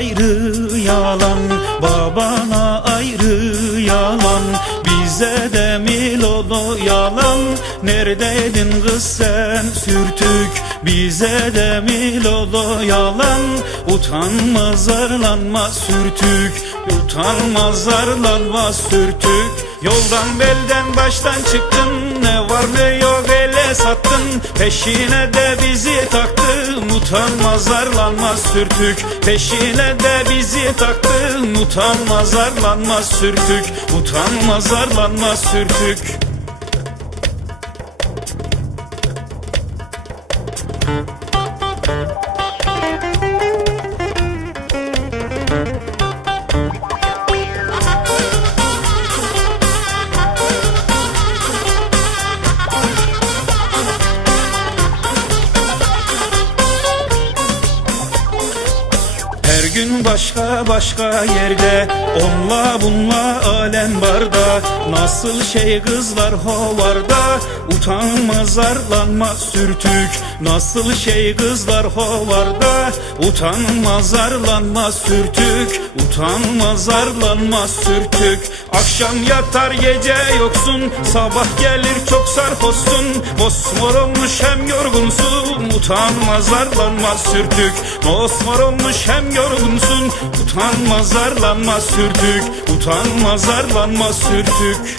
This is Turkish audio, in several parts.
ayrı yalan Babana ayrı yalan. Bize de Milolo yalan Neredeydin kız sen? Sürtük Bize de Milolo yalan. Utanmaz arlanma sürtük. Utanmaz arlanma sürtük. Yoldan belden baştan çıktın. Ne var ne yok ele sattın. Peşine de bizi taktın Utanmaz arlanmaz sürtük. Peşine de bizi taktın Utanmaz arlanmaz sürtük. Utanmaz arlanmaz sürtük gün başka başka yerde. Onla bunla alem barda Nasıl şey kızlar hovarda. Utanmaz arlanmaz sürtük Nasıl şey kızlar hovarda. Utanmaz arlanmaz sürtük Utanmaz arlanmaz sürtük. Akşam yatar gece yoksun Sabah gelir çok sarhoşsun. Mosmor olmuş hem yorgunsun Utanmaz arlanmaz sürtük. Mosmor olmuş hem yorgunsun Utanmaz arlanmaz sürtük Utanmaz arlanmaz sürtük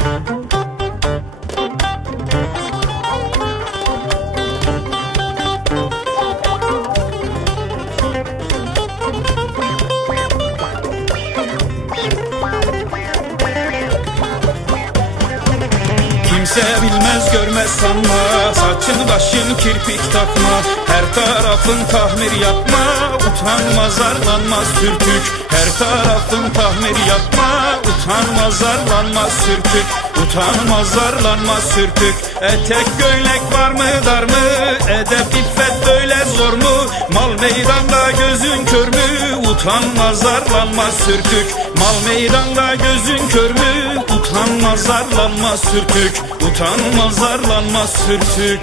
Kimse bilmez görmez sanma. Saçın başın kirpik takma. Her tarafın tahmir yapma. Utanmaz arlanmaz sürtük. Her tarafın tahmir yapma. Utanmaz arlanmaz sürtük. Utanmaz arlanmaz sürtük. Etek göylek var mı dar mı? Edep iffet böyle zor mu? Mal meydanda gözün kör mü Utanmaz arlanmaz sürtük. Mal meydanda gözün kör mü Utanmaz arlanmaz sürtük. Utanmaz arlanmaz sürtük